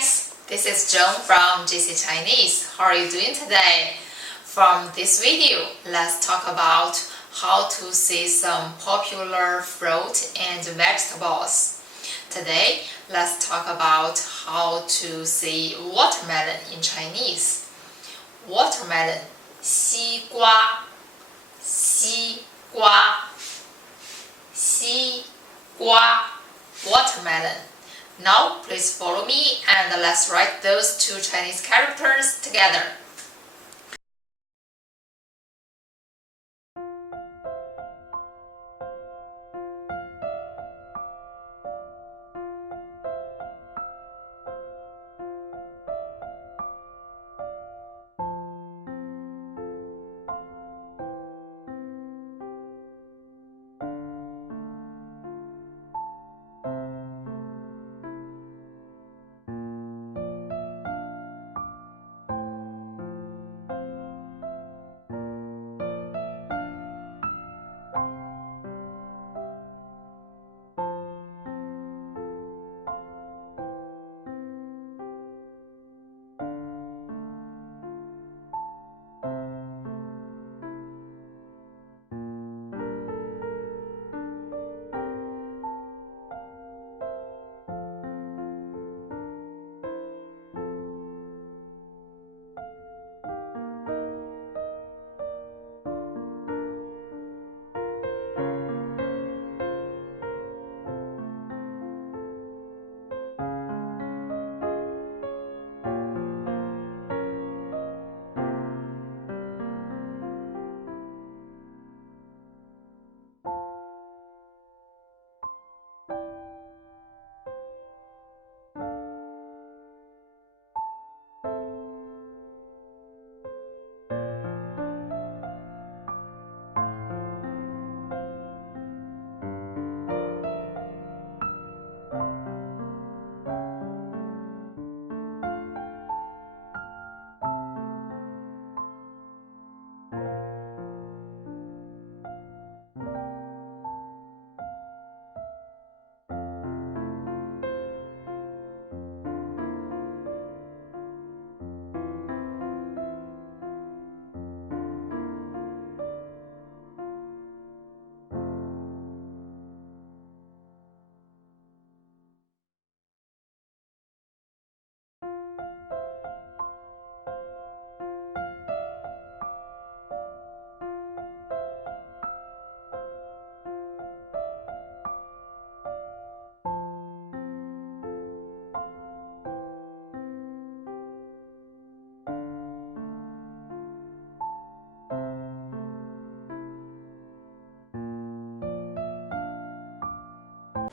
guys, this is Joan from JC Chinese. How are you doing today? From this video, let's talk about how to see some popular fruit and vegetables. Today, let's talk about how to say watermelon in Chinese. Watermelon, 西瓜, 西瓜, 西瓜, watermelon. Now, please follow me and let's write those two Chinese characters together.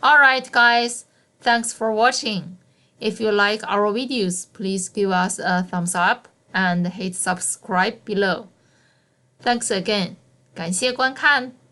Alright guys, thanks for watching. If you like our videos, please give us a thumbs up and hit subscribe below. Thanks again. 感谢观看。